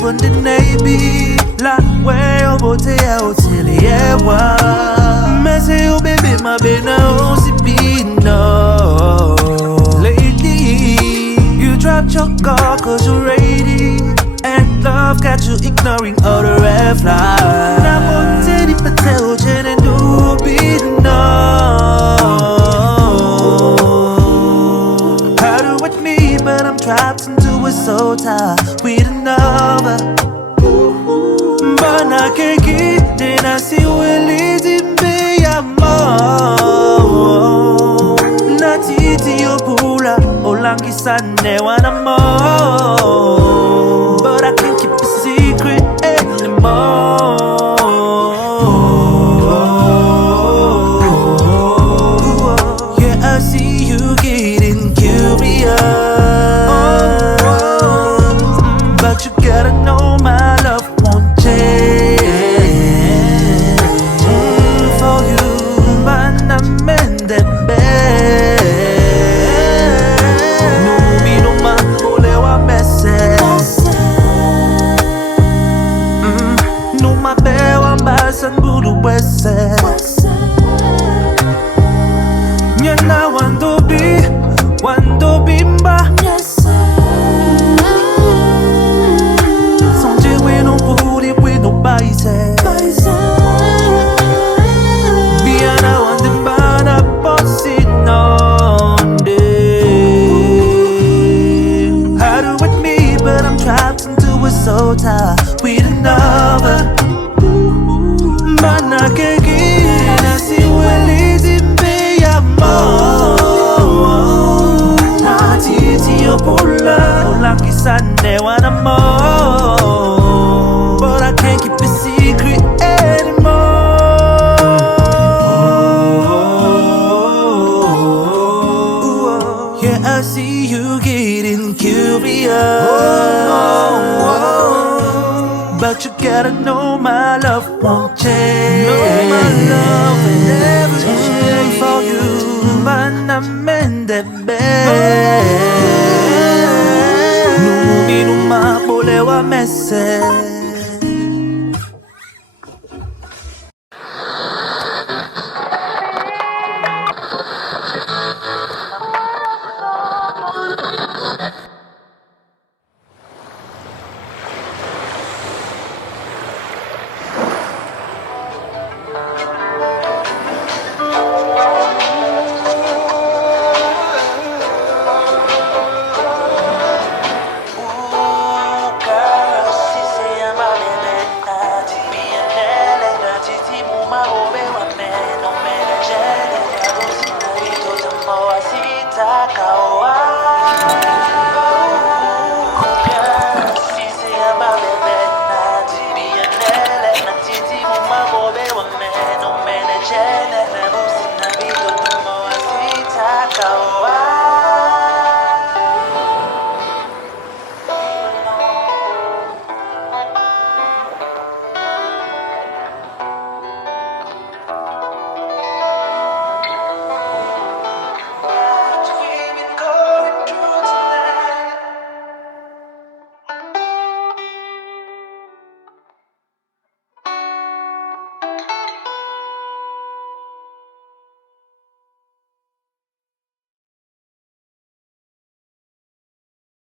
Bunde Navy, la way over to ya till the one. Messy, oh baby, my baby, now see no. Lady, you dropped your car cause you're ready. And love got you ignoring all the red flags. Now, what did it patel, Jen and do be no? How do with me, but I'm trapped into a soul tie with another. But I can't get, then I see we're leading me more. Natiti yo pula, olangi sane wana more. But I can't keep a secret anymore. Yeah, I see you getting curious, but you gotta know my love won't change for you. Man, I'm in that bed. No me no ma ole wa message. No ma be wa mbasan buru wese. Nyana wando bimba. So tired with another, but I can't get. I see we're leading me more. Natiti yo pula, olangi sane wana more. But I can't keep a secret anymore. Yeah, I see you getting curious, but you gotta know my love won't change. No, my love will never change for you. Man, I'm in that bed. No, me no ma bolewa message.